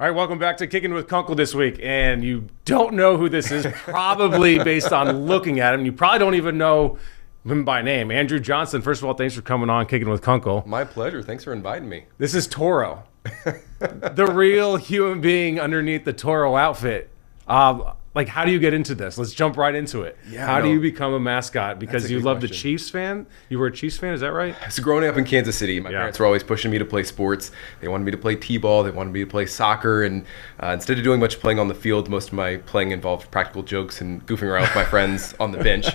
All right, welcome back to Kickin' with Kunkel this week. And you don't know who this is, probably based on looking at him. You probably don't even know him by name. Andrew Johnson, first of all, thanks for coming on Kickin' with Kunkel. My pleasure. Thanks for inviting me. This is Toro, the real human being underneath the Toro outfit. How do you get into this? Let's jump right into it. How do you become a mascot? Because you love the Chiefs fan? You were a Chiefs fan, is that right? So growing up in Kansas City, my parents were always pushing me to play sports. They wanted me to play t-ball. They wanted me to play soccer. And instead of doing much playing on the field, most of my playing involved practical jokes and goofing around with my friends on the bench.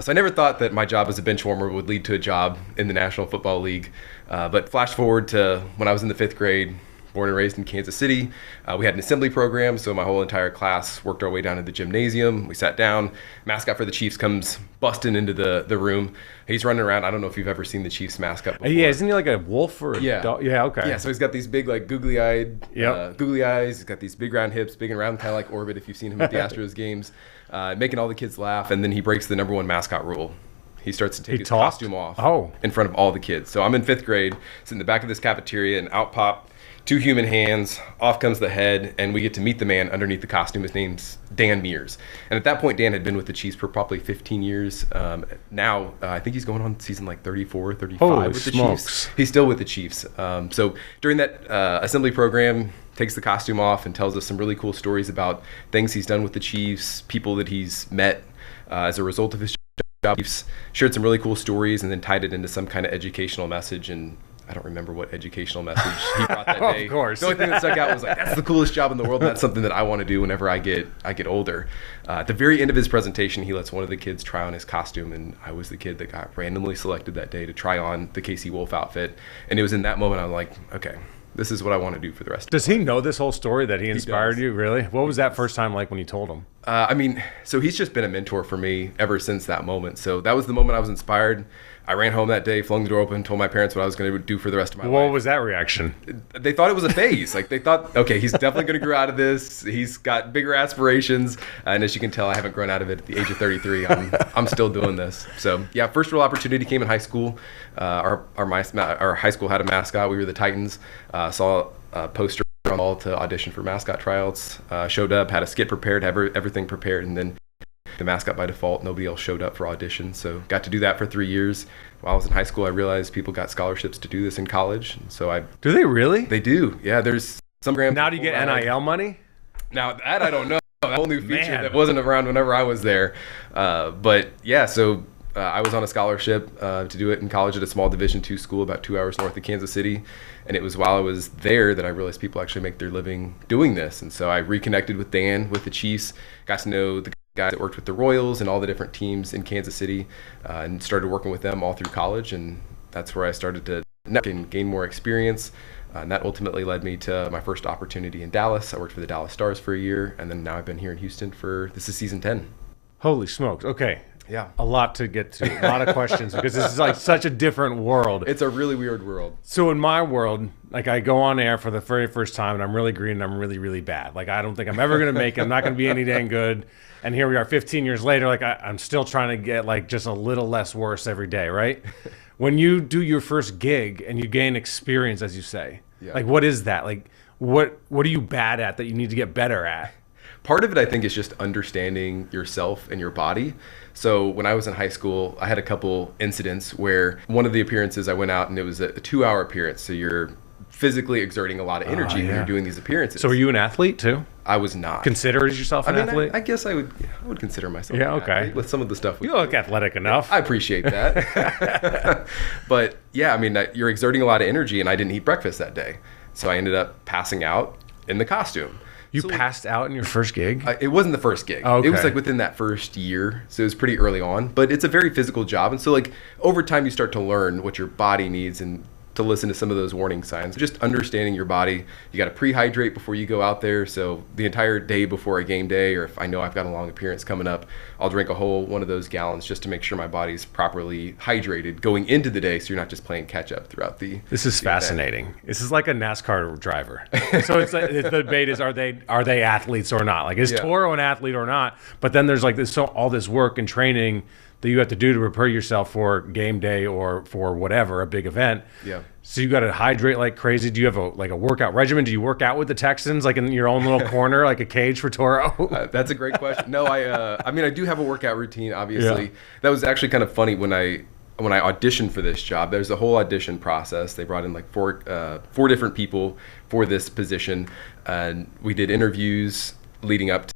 So I never thought that my job as a bench warmer would lead to a job in the National Football League. But flash forward to when I was in the 5th grade, born and raised in Kansas City. We had an assembly program, so my whole entire class worked our way down to the gymnasium. We sat down. Mascot for the Chiefs comes busting into the room. He's running around. I don't know if you've ever seen the Chiefs mascot before. Yeah, isn't he like a wolf or a dog? Yeah, okay. Yeah, so he's got these big, like, googly eyes. He's got these big round hips, big and round, kind of like Orbit if you've seen him at the Astros games, making all the kids laugh. And then he breaks the #1 mascot rule. He starts to take his costume off in front of all the kids. So I'm in 5th grade, sit in the back of this cafeteria, and out pop 2 human hands, off comes the head, and we get to meet the man underneath the costume. His name's Dan Mears. And at that point, Dan had been with the Chiefs for probably 15 years. Now, I think he's going on season like 34, 35 with the Chiefs. He's still with the Chiefs. So during that assembly program, takes the costume off and tells us some really cool stories about things he's done with the Chiefs, people that he's met as a result of his job. Chiefs shared some really cool stories and then tied it into some kind of educational message. And I don't remember what educational message he brought that day. Of course. The only thing that stuck out was like, that's the coolest job in the world. And that's something that I want to do whenever I get older. At the very end of his presentation, he lets one of the kids try on his costume. And I was the kid that got randomly selected that day to try on the KC Wolf outfit. And it was in that moment I'm like, okay, this is what I want to do for the rest of my life. Does he know this whole story that he inspired you, really? What was that first time like when you told him? So he's just been a mentor for me ever since that moment. So that was the moment I was inspired. I ran home that day, flung the door open, told my parents what I was going to do for the rest of my life. What was that reaction? They thought it was a phase. Like they thought, okay, he's definitely going to grow out of this. He's got bigger aspirations. And as you can tell, I haven't grown out of it at the age of 33. I'm still doing this. So yeah, first real opportunity came in high school. Our high school had a mascot. We were the Titans. Saw a poster on the wall to audition for mascot tryouts. Showed up, had a skit prepared, everything prepared, and then the mascot by default. Nobody else showed up for auditions, so got to do that for 3 years. While I was in high school, I realized people got scholarships to do this in college. So Do they really? They do. Yeah, there's some grants. Now do you get NIL money? Now that I don't know. A whole new feature that wasn't around whenever I was there. But yeah, so I was on a scholarship to do it in college at a small Division II school about 2 hours north of Kansas City. And it was while I was there that I realized people actually make their living doing this. And so I reconnected with Dan, with the Chiefs, got to know the guys that worked with the Royals and all the different teams in Kansas City, and started working with them all through college. And that's where I started to network and gain more experience. And that ultimately led me to my first opportunity in Dallas. I worked for the Dallas Stars for a year, and then now I've been here in Houston this is season 10. Holy smokes. Okay. Yeah. A lot to get to, a lot of questions, because this is like such a different world. It's a really weird world. So in my world, like I go on air for the very first time and I'm really green and I'm really, really bad. Like I don't think I'm ever going to make it. I'm not going to be any dang good. And here we are 15 years later, like I'm still trying to get like just a little less worse every day, right? When you do your first gig and you gain experience, as you say, like what is that? Like what are you bad at that you need to get better at? Part of it, I think, is just understanding yourself and your body. So when I was in high school, I had a couple incidents where one of the appearances I went out and it was a 2-hour appearance. So you're physically exerting a lot of energy when you're doing these appearances. So were you an athlete too? I was not. Consider yourself an athlete? I guess I would consider myself an athlete with some of the stuff. You look athletic enough. I appreciate that. But yeah, I mean, you're exerting a lot of energy and I didn't eat breakfast that day. So I ended up passing out in the costume. You passed out in your first gig? It wasn't the first gig. Okay. It was like within that first year. So it was pretty early on. But it's a very physical job. And so like over time you start to learn what your body needs and to listen to some of those warning signs. Just understanding your body. You got to pre-hydrate before you go out there. So the entire day before a game day, or if I know I've got a long appearance coming up, I'll drink a whole one of those gallons just to make sure my body's properly hydrated going into the day, so you're not just playing catch up throughout the This is fascinating. This is like a NASCAR driver. So it's like, the debate is, are they athletes or not? Like, is Toro an athlete or not? But then there's like all this work and training that you have to do to prepare yourself for game day or for whatever, a big event. Yeah. So you got to hydrate like crazy. Do you have a workout regimen? Do you work out with the Texans like in your own little corner, like a cage for Toro? That's a great question. No, I mean, I do have a workout routine, obviously. Yeah. That was actually kind of funny when I auditioned for this job. There's a whole audition process. They brought in like four different people for this position, and we did interviews leading up to.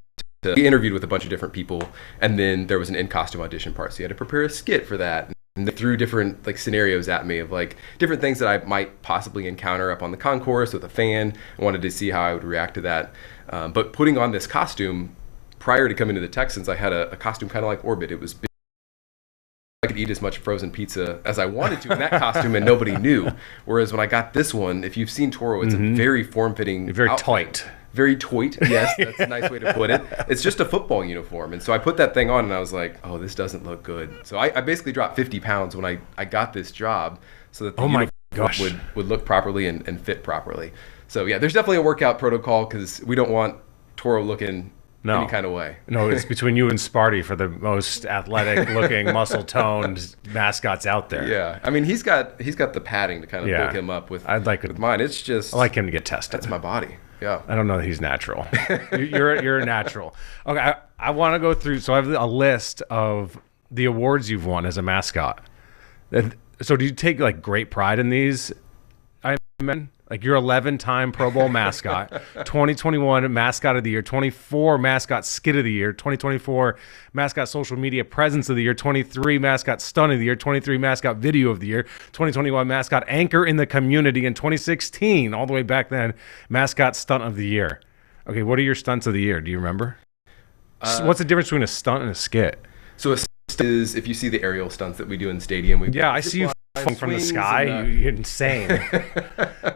We interviewed with a bunch of different people, and then there was an in-costume audition part. So you had to prepare a skit for that. And they threw different like scenarios at me of like different things that I might possibly encounter up on the concourse with a fan. I wanted to see how I would react to that. But putting on this costume prior to coming to the Texans, I had a costume kind of like Orbit. It was big. I could eat as much frozen pizza as I wanted to in that costume, and nobody knew. Whereas when I got this one, if you've seen Toro, it's a very form-fitting, very outfit. tight. Very toit, yes, that's a nice way to put it. It's just a football uniform. And so I put that thing on and I was like, oh, this doesn't look good. So I basically dropped 50 pounds when I got this job so that the uniform would look properly and fit properly. So yeah, there's definitely a workout protocol because we don't want Toro looking any kind of way. No, it's between you and Sparty for the most athletic looking, muscle toned mascots out there. Yeah. I mean, he's got the padding to kind of bulk him up with mine. It's just, I like him to get tested. That's my body. Yeah. I don't know that he's natural. You're a natural. Okay, I want to go through. So I have a list of the awards you've won as a mascot. So do you take like great pride in these? I mean, like you're 11-time Pro Bowl mascot, 2021 mascot of the year, 24 mascot skit of the year, 2024 mascot social media presence of the year, 23 mascot stunt of the year, 23 mascot video of the year, 2021 mascot anchor in the community, and 2016, all the way back then, mascot stunt of the year. Okay, what are your stunts of the year? Do you remember? What's the difference between a stunt and a skit? So a stunt is if you see the aerial stunts that we do in stadium. I see you from the sky. You're insane.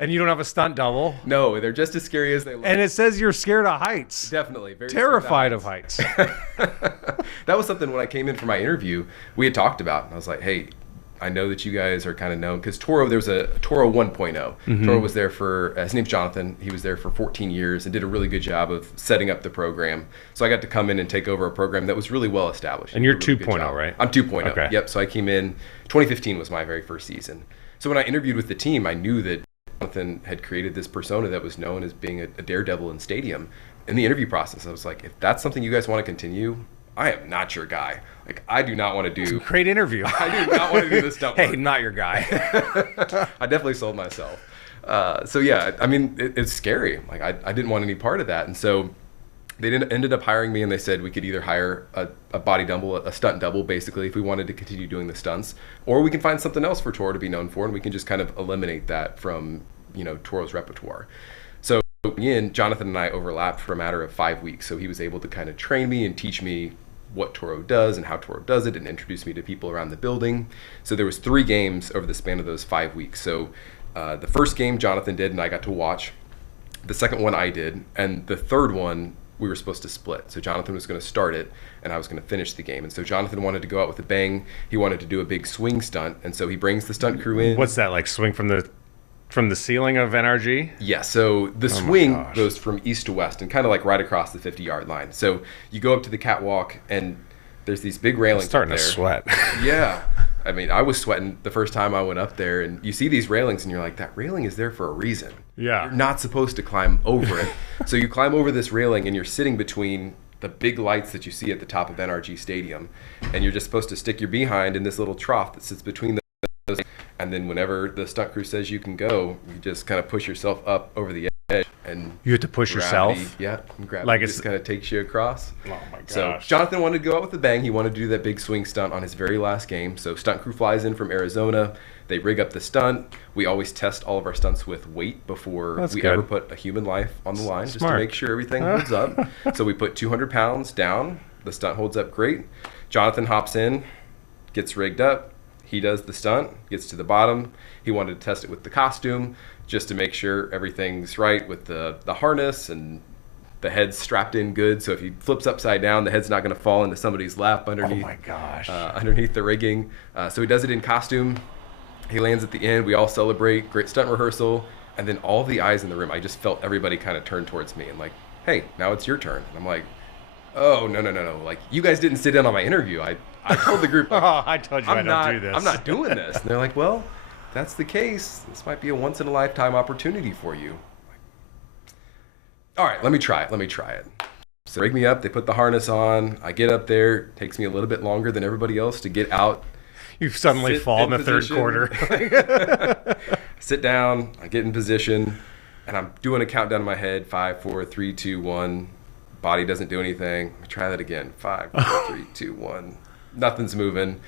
And you don't have a stunt double. No, they're just as scary as they look. And it says you're scared of heights. Definitely. Very terrified of heights. That was something when I came in for my interview, we had talked about. I was like, hey, I know that you guys are kind of known because Toro, there was a Toro 1.0. Toro was there for, his name's Jonathan. He was there for 14 years and did a really good job of setting up the program. So I got to come in and take over a program that was really well established. And you're really 2.0, right? I'm 2.0. Okay. Yep. So I came in, 2015 was my very first season. So when I interviewed with the team, I knew that Jonathan had created this persona that was known as being a daredevil in stadium. In the interview process, I was like, if that's something you guys want to continue, I am not your guy. Like, I do not want to do... It's a great interview. I do not want to do this stuff. Hey, not your guy. I definitely sold myself. So, yeah, I mean, it's scary. Like, I didn't want any part of that. And so they ended up hiring me, and they said we could either hire a body double, a stunt double, basically, if we wanted to continue doing the stunts, or we can find something else for Toro to be known for, and we can just kind of eliminate that from, Toro's repertoire. So, again, Jonathan and I overlapped for a matter of 5 weeks. So he was able to kind of train me and teach me what Toro does and how Toro does it and introduce me to people around the building. So there was 3 games over the span of those 5 weeks. So the first game Jonathan did and I got to watch. The second one I did. And the third one we were supposed to split. So Jonathan was going to start it and I was going to finish the game. And so Jonathan wanted to go out with a bang. He wanted to do a big swing stunt. And so he brings the stunt crew in. What's that, like swing from the ceiling of NRG? Yeah, so the swing goes from east to west and kind of like right across the 50-yard line. So you go up to the catwalk and there's these big railings starting up there. To sweat. Yeah. I mean, I was sweating the first time I went up there, and you see these railings and you're like, that railing is there for a reason. Yeah. You're not supposed to climb over it. So you climb over this railing and you're sitting between the big lights that you see at the top of NRG Stadium, and you're just supposed to stick your behind in this little trough that sits between those. And then whenever the stunt crew says you can go, you just kind of push yourself up over the edge. And you have to push yourself? Yeah, gravity like just kind of takes you across. Oh my gosh. So Jonathan wanted to go out with a bang. He wanted to do that big swing stunt on his very last game. So stunt crew flies in from Arizona. They rig up the stunt. We always test all of our stunts with weight before ever put a human life on the line, just to make sure everything holds up. So we put 200 pounds down. The stunt holds up great. Jonathan hops in, gets rigged up. He does the stunt, gets to the bottom. He wanted to test it with the costume just to make sure everything's right with the harness and the head's strapped in good. So if he flips upside down, the head's not going to fall into somebody's lap underneath. Oh my gosh. Underneath the rigging. So he does it in costume. He lands at the end. We all celebrate. Great stunt rehearsal. And then all the eyes in the room, I just felt everybody kind of turn towards me and like, hey, now it's your turn. And I'm like, oh, no. Like, you guys didn't sit in on my interview. I told the group, like, I told you I don't do this. I'm not doing this. And they're like, well, if that's the case, this might be a once in a lifetime opportunity for you. All right, let me try it. So they rig me up, they put the harness on, I get up there, it takes me a little bit longer than everybody else to get out. You suddenly fall in the third quarter. Sit down, I get in position, and I'm doing a countdown in my head, 5, 4, 3, 2, 1. Body doesn't do anything. I try that again, 5, 4, 3, 2, 1. Nothing's moving.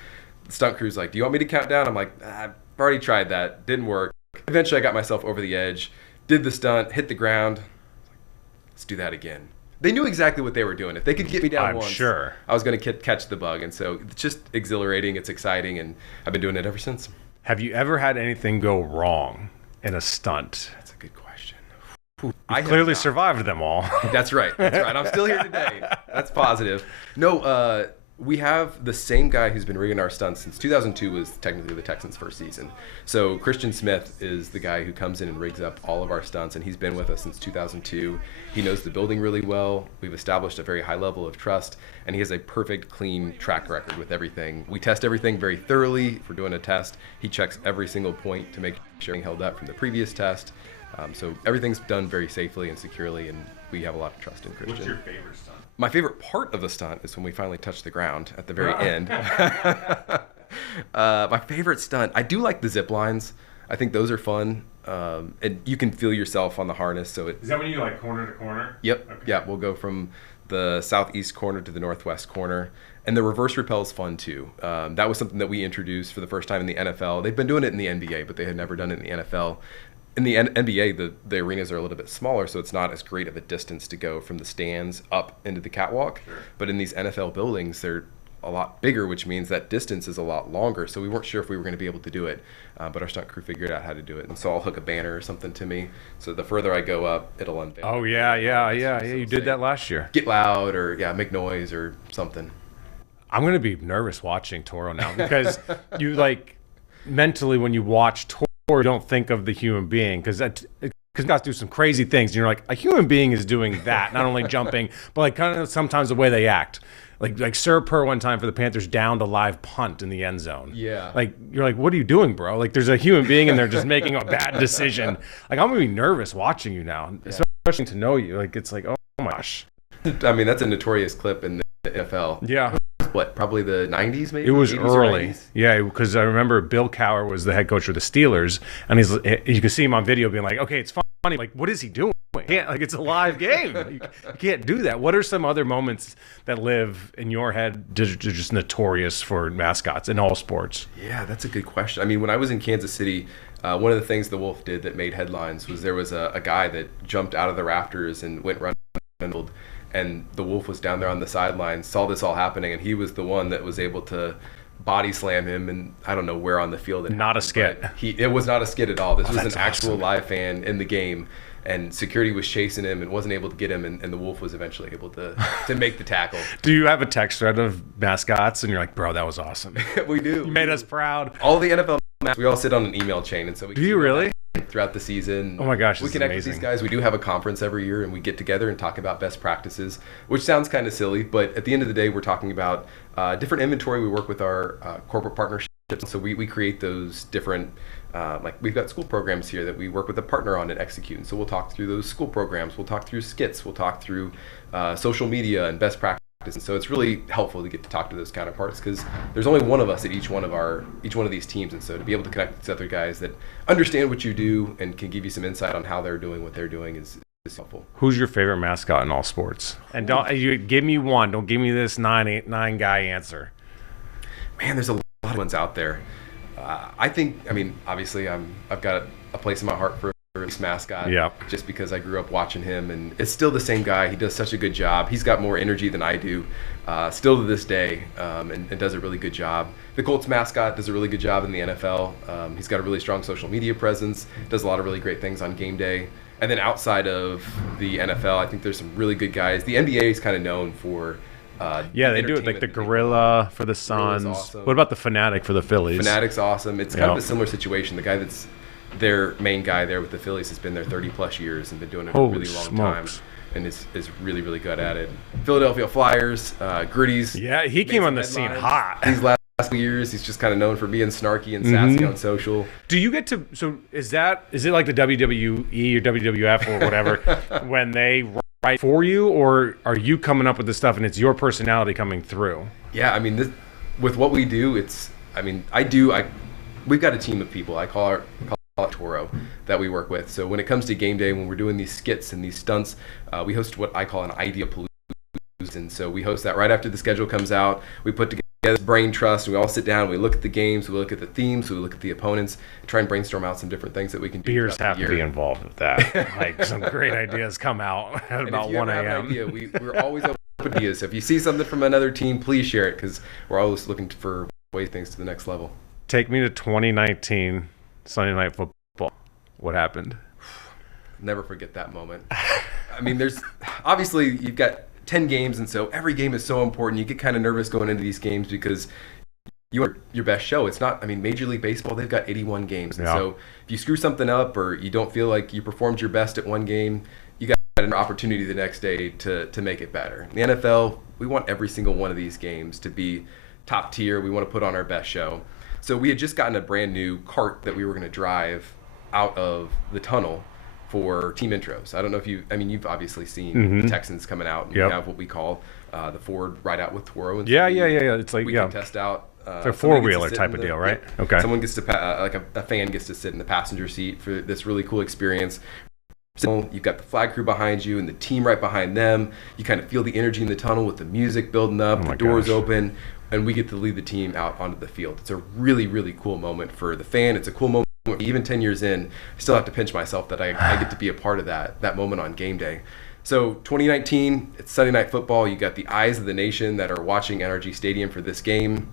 The stunt crew's like, do you want me to count down? I'm like, I've already tried that, didn't work. Eventually I got myself over the edge, did the stunt, hit the ground. Let's do that again. They knew exactly what they were doing. If they could get me down once, sure I was going to catch the bug. And so it's just exhilarating. It's exciting. And I've been doing it ever since. Have you ever had anything go wrong in a stunt? That's a good question. I clearly survived them all. That's right. I'm still here today. That's positive. No, we have the same guy who's been rigging our stunts since 2002 was technically the Texans' first season. So Christian Smith is the guy who comes in and rigs up all of our stunts, and he's been with us since 2002. He knows the building really well. We've established a very high level of trust, and he has a perfect, clean track record with everything. We test everything very thoroughly. If we're doing a test, he checks every single point to make sure it's held up from the previous test. So everything's done very safely and securely, and we have a lot of trust in Christian. What's your favorite stunt? My favorite part of the stunt is when we finally touch the ground at the very end. My favorite stunt, I do like the zip lines. I think those are fun. And you can feel yourself on the harness. So is that when you like corner to corner? Yep. Okay. Yeah, we'll go from the southeast corner to the northwest corner. And the reverse rappel is fun too. That was something that we introduced for the first time in the NFL. They've been doing it in the NBA, but they had never done it in the NFL. In the NBA, the arenas are a little bit smaller, so it's not as great of a distance to go from the stands up into the catwalk. Sure. But in these NFL buildings, they're a lot bigger, which means that distance is a lot longer. So we weren't sure if we were going to be able to do it, but our stunt crew figured out how to do it. And so I'll hook a banner or something to me. So the further I go up, it'll unveil. Oh, yeah. You did that last year. Get loud or, make noise or something. I'm going to be nervous watching Toro now because you, like, mentally when you watch Toro, you don't think of the human being because guys do some crazy things. And you're like, a human being is doing that, not only jumping, but like kind of sometimes the way they act. Like Sir Purr one time for the Panthers downed a live punt in the end zone. Yeah. Like, you're like, what are you doing, bro? Like, there's a human being and they're just making a bad decision. Like, I'm going to be nervous watching you now, especially to know you. Like, it's like, oh my gosh. I mean, that's a notorious clip in the NFL. Yeah. What, probably the 90s maybe? It was early. Yeah, because I remember Bill Cowher was the head coach of the Steelers, and you can see him on video being like, okay, it's funny. Like, what is he doing? It's a live game. You can't do that. What are some other moments that live in your head that are just notorious for mascots in all sports? Yeah, that's a good question. I mean, when I was in Kansas City, one of the things the Wolf did that made headlines was there was a guy that jumped out of the rafters and went running, and the Wolf was down there on the sidelines, saw this all happening, and he was the one that was able to body slam him, and I don't know where on the field. Not a skit. It was not a skit at all. This was an actual awesome. Live fan in the game, and security was chasing him and wasn't able to get him, and the Wolf was eventually able to make the tackle. Do you have a text thread of mascots, and you're like, bro, that was awesome. We do. You made us proud. All the NFL mascots, we all sit on an email chain, and so we do you really? Throughout the season. Oh my gosh, we connect with these guys. We do have a conference every year, and we get together and talk about best practices, which sounds kind of silly, but at the end of the day, we're talking about different inventory. We work with our corporate partnerships, so we create those different, like we've got school programs here that we work with a partner on and execute, and so we'll talk through those school programs. We'll talk through skits. We'll talk through social media and best practices. And so it's really helpful to get to talk to those counterparts because there's only one of us at each one of these teams, and so to be able to connect with these other guys that understand what you do and can give you some insight on how they're doing what they're doing is helpful. Who's your favorite mascot in all sports? And don't you give me one. Don't give me this nine guy answer. Man, there's a lot of ones out there. Obviously I've got a place in my heart for this mascot, just because I grew up watching him, and it's still the same guy. He does such a good job. He's got more energy than I do, still to this day, and does a really good job. The Colts mascot does a really good job in the NFL. He's got a really strong social media presence, does a lot of really great things on game day. And then outside of the NFL, I think there's some really good guys. The NBA is kind of known for they do it like the gorilla for the Suns. Awesome. What about the Fanatic for the Phillies? Fanatic's awesome. It's kind of a similar situation. The guy that's their main guy there with the Phillies has been there 30 plus years and been doing it a really long time. and is really, really good at it. Philadelphia Flyers, Gritty's. Yeah, he came on the scene hot. These last few years, he's just kind of known for being snarky and sassy on social. Do you get to, so is it like the WWE or WWF or whatever, when they write for you, or are you coming up with the stuff and it's your personality coming through? Yeah, I mean, with what we do, we've got a team of people. I call it TORO that we work with. So when it comes to game day, when we're doing these skits and these stunts, we host what I call an idea palooza. And so we host that right after the schedule comes out. We put together this brain trust. We all sit down. We look at the games. We look at the themes. We look at the opponents. Try and brainstorm out some different things that we can do. Beers have to be involved with that. Like, some great ideas come out at about 1 a.m. We're always open to ideas. So if you see something from another team, please share it, because we're always looking for ways things to the next level. Take me to 2019 Sunday Night Football. What happened? Never forget that moment. I mean, obviously you've got 10 games, and so every game is so important. You get kind of nervous going into these games because you want your best show. It's not, I mean, Major League Baseball, they've got 81 games. And so if you screw something up or you don't feel like you performed your best at one game, you got an opportunity the next day to make it better. In the NFL, we want every single one of these games to be top tier. We want to put on our best show. So we had just gotten a brand new cart that we were going to drive out of the tunnel for team intros. I don't know if you've obviously seen the Texans coming out, and we have what we call the Ford Ride Out with Toro. And yeah. It's like, we can test out. It's a four-wheeler type of deal, right? Yeah. Okay. Someone gets to, a fan gets to sit in the passenger seat for this really cool experience. So you've got the flag crew behind you and the team right behind them. You kind of feel the energy in the tunnel with the music building up, the doors open, and we get to lead the team out onto the field. It's a really, really cool moment for the fan. It's a cool moment. Even 10 years in, I still have to pinch myself that I get to be a part of that moment on game day. So 2019, it's Sunday Night Football. You got the eyes of the nation that are watching NRG Stadium for this game.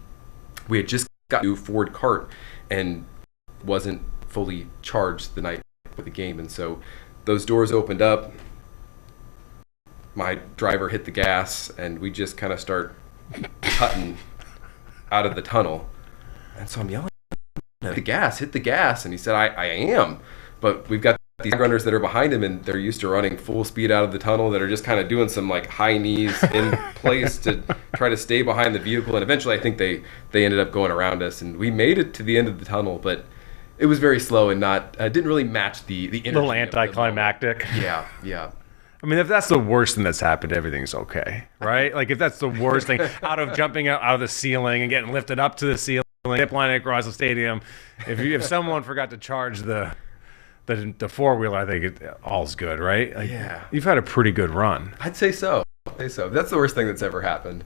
We had just got a new Ford cart and wasn't fully charged the night for the game. And so those doors opened up. My driver hit the gas, and we just kind of start cutting out of the tunnel. And so I'm yelling, hit the gas. And he said, I am. But we've got these runners that are behind him, and they're used to running full speed out of the tunnel, that are just kind of doing some like high knees in place to try to stay behind the vehicle. And eventually I think they ended up going around us, and we made it to the end of the tunnel, but it was very slow and didn't really match the energy. A little anticlimactic. Yeah. I mean, if that's the worst thing that's happened, everything's okay, right? Like, if that's the worst thing, out of jumping out of the ceiling and getting lifted up to the ceiling, zip lining across the stadium, if someone forgot to charge the four-wheeler, I think all's good, right? Like, yeah. You've had a pretty good run. I'd say so. That's the worst thing that's ever happened.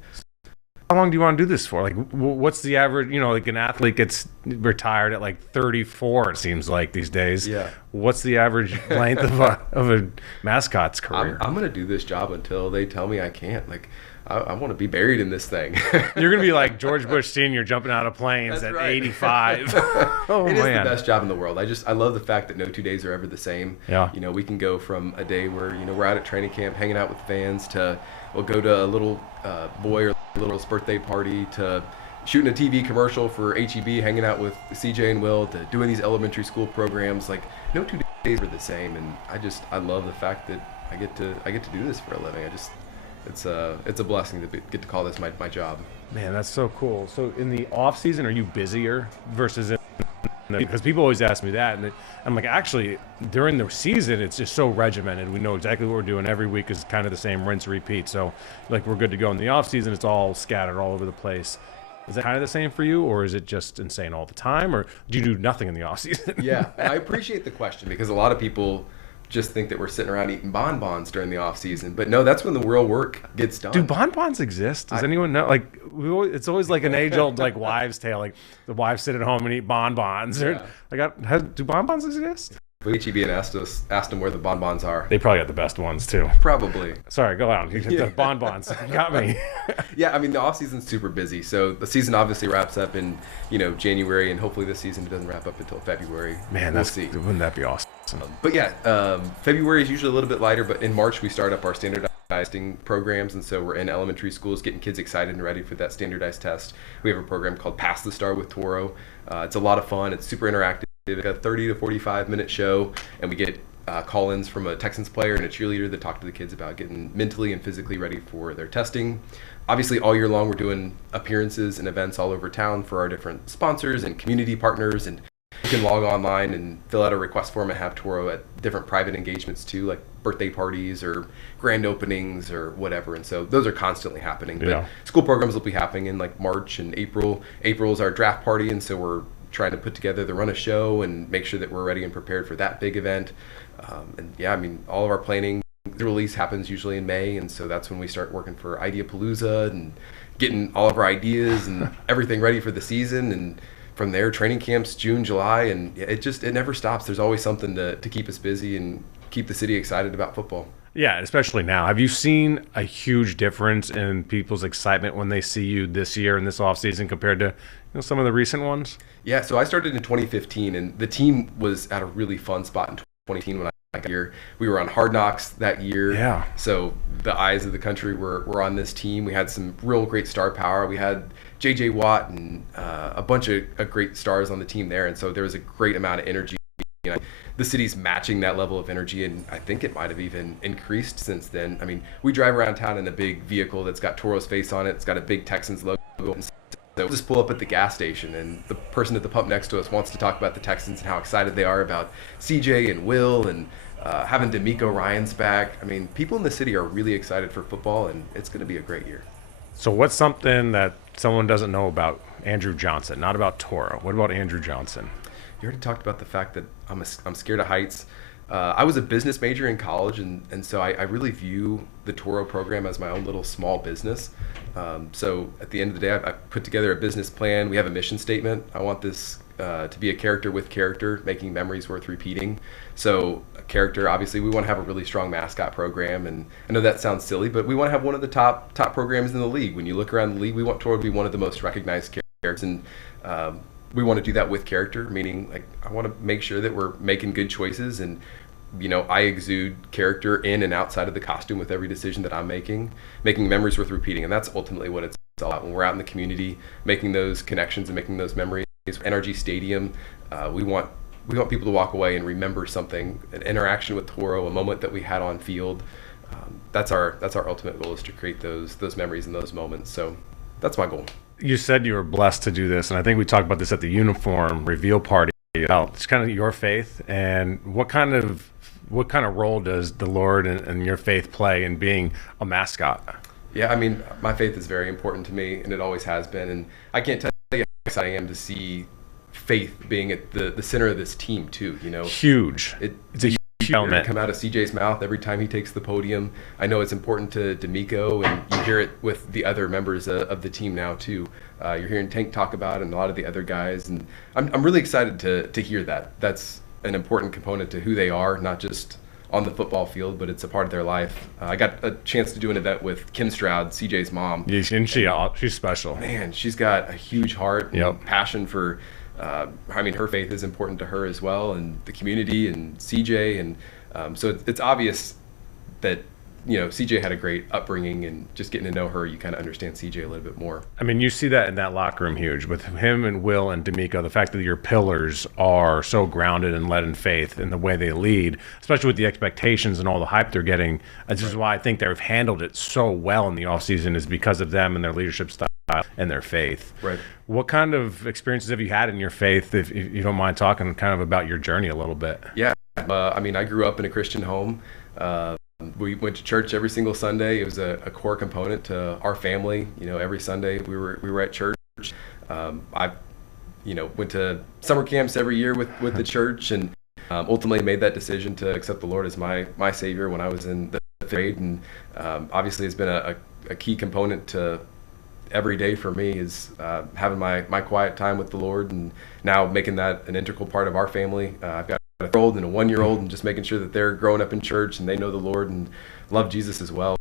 How long do you want to do this for? Like, what's the average, like an athlete gets retired at like 34, it seems like these days. Yeah. What's the average length of a mascot's career? I'm going to do this job until they tell me I can't. Like, I want to be buried in this thing. You're going to be like George Bush Sr. jumping out of planes at 85. It is the best job in the world. I love the fact that no 2 days are ever the same. Yeah. We can go from a day where, we're out at training camp hanging out with fans to we'll go to a little boy or little birthday party to shooting a TV commercial for HEB, hanging out with CJ and Will, to doing these elementary school programs. Like, no 2 days are the same, and I love the fact that I get to do this for a living. It's a blessing to get to call this my job. Man, that's so cool. So in the off season, are you busier versus because people always ask me that, and I'm like, actually, during the season, it's just so regimented. We know exactly what we're doing. Every week is kind of the same rinse, repeat. So, like, we're good to go. In the off season, it's all scattered all over the place. Is that kind of the same for you, or is it just insane all the time, or do you do nothing in the off season? Yeah, I appreciate the question, because a lot of people just think that we're sitting around eating bonbons during the off season, but no, that's when the real work gets done. Do bonbons exist? Does anyone know? Like, it's always like an age-old like wives' tale. Like, the wives sit at home and eat bonbons. Yeah. Do bonbons exist? HEB and asked them where the bonbons are. They probably got the best ones too. Probably. Sorry, go out. The bonbons got me. Yeah, I mean, the off season's super busy. So the season obviously wraps up in January, and hopefully this season doesn't wrap up until February. Man, we'll see. Wouldn't that be awesome? But yeah, February is usually a little bit lighter, but in March we start up our standardizing programs, and so we're in elementary schools getting kids excited and ready for that standardized test. We have a program called Pass the Star with Toro. It's a lot of fun. It's super interactive. It's a 30 to 45 minute show, and we get call-ins from a Texans player and a cheerleader that talk to the kids about getting mentally and physically ready for their testing. Obviously, all year long, we're doing appearances and events all over town for our different sponsors and community partners. And you can log online and fill out a request form and have Toro at different private engagements too, like birthday parties or grand openings or whatever. And so those are constantly happening. But school programs will be happening in like March and April. April is our draft party, and so we're trying to put together the run a show and make sure that we're ready and prepared for that big event. And yeah, I mean, all of our planning, the release happens usually in May, and so that's when we start working for Ideapalooza and getting all of our ideas and everything ready for the season. And from there, training camps, June, July, and it never stops. There's always something to keep us busy and keep the city excited about football. Yeah, especially now. Have you seen a huge difference in people's excitement when they see you this year in this offseason compared to some of the recent ones? Yeah, so I started in 2015, and the team was at a really fun spot in 2015 when I got here. We were on Hard Knocks that year. Yeah. So the eyes of the country were on this team. We had some real great star power. We had J.J. Watt and a bunch of great stars on the team there, and so there was a great amount of energy. The city's matching that level of energy, and I think it might have even increased since then. I mean, we drive around town in a big vehicle that's got Toro's face on it. It's got a big Texans logo. So we'll just pull up at the gas station, and the person at the pump next to us wants to talk about the Texans and how excited they are about CJ and Will and having D'Amico Ryans back. I mean, people in the city are really excited for football, and it's going to be a great year. So what's something that someone doesn't know about Andrew Johnson, not about Toro? What about Andrew Johnson? You already talked about the fact that I'm scared of heights. I was a business major in college, and so I really view the Toro program as my own little small business. So at the end of the day, I put together a business plan. We have a mission statement. I want this to be a character with character, making memories worth repeating. So a character, obviously, we want to have a really strong mascot program. And I know that sounds silly, but we want to have one of the top programs in the league. When you look around the league, we want Toro to be one of the most recognized characters. And we want to do that with character, meaning like I want to make sure that we're making good choices, and I exude character in and outside of the costume with every decision that I'm making memories worth repeating. And that's ultimately what it's all about. When we're out in the community making those connections and making those memories, NRG Stadium, we want people to walk away and remember something, an interaction with Toro, a moment that we had on field. That's our ultimate goal, is to create those memories and those moments. So that's my goal. You said you were blessed to do this, and I think we talked about this at the uniform reveal party. It's kind of your faith, and what kind of role does the Lord and your faith play in being a mascot? Yeah, I mean, my faith is very important to me, and it always has been. And I can't tell you how excited I am to see faith being at the center of this team too. Huge. It's a huge element. Come out of CJ's mouth every time he takes the podium. I know it's important to D'Amico, and you hear it with the other members of the team now too. You're hearing Tank talk about it and a lot of the other guys, and I'm really excited to hear that. That's an important component to who they are, not just on the football field, but it's a part of their life. I got a chance to do an event with Kim Stroud, CJ's mom. Yeah, and she's special. Man, she's got a huge heart and passion for her faith is important to her as well, and the community and CJ, and so it's obvious that CJ had a great upbringing, and just getting to know her, you kind of understand CJ a little bit more. I mean, you see that in that locker room huge with him and Will and D'Amico, the fact that your pillars are so grounded and led in faith in the way they lead, especially with the expectations and all the hype they're getting. This is why I think they've handled it so well in the offseason, is because of them and their leadership style and their faith. Right. What kind of experiences have you had in your faith, if you don't mind talking kind of about your journey a little bit? Yeah. I grew up in a Christian home. We went to church every single Sunday. It was a core component to our family. Every Sunday we were at church. I went to summer camps every year with the church, and ultimately made that decision to accept the Lord as my Savior when I was in the fifth grade. And obviously it's been a key component to every day for me, is having my quiet time with the Lord, and now making that an integral part of our family. I've got a 4-year-old and a 1-year-old, and just making sure that they're growing up in church and they know the Lord and love Jesus as well.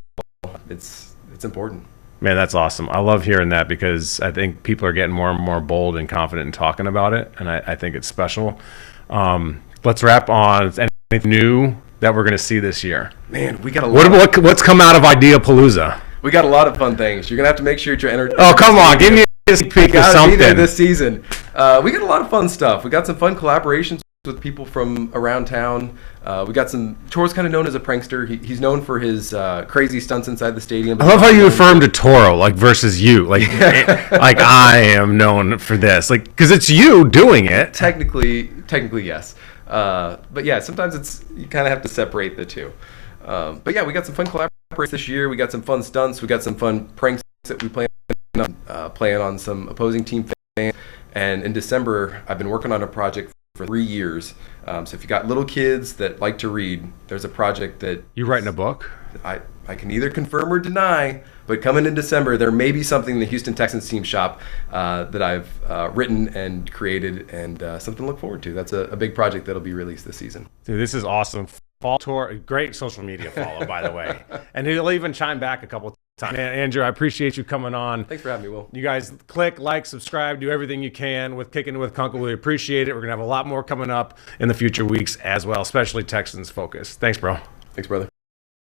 It's important. Man, that's awesome. I love hearing that, because I think people are getting more and more bold and confident in talking about it, and I think it's special. Let's wrap on anything new that we're going to see this year. Man, we got a lot. What's come out of Ideapalooza? We got a lot of fun things. You're going to have to make sure you're entertained. Oh, come on. Give me a sneak peek of something. Be there this season. We got a lot of fun stuff. We got some fun collaborations with people from around town. We got some. Toro's kind of known as a prankster. He's known for his crazy stunts inside the stadium. I love how you refer him to Toro, like versus you, like like I am known for this, like because it's you doing it. Technically, yes. But yeah, sometimes you kind of have to separate the two. But yeah, we got some fun collaborations this year. We got some fun stunts. We got some fun pranks that we plan on playing on some opposing team fans. And in December, I've been working on a project for 3 years. So if you got little kids that like to read, there's a project that you writing a book. I can either confirm or deny, but coming in December, there may be something in the Houston Texans team shop that I've written and created, and something to look forward to. That's a big project that'll be released this season. Dude, this is awesome. Fall tour, great social media follow, by the way. And he'll even chime back a couple times. Andrew, I appreciate you coming on. Thanks for having me, Will. You guys click, like, subscribe, do everything you can with Kickin' It With Kunkel. We appreciate it. We're going to have a lot more coming up in the future weeks as well, especially Texans focus. Thanks, bro. Thanks, brother.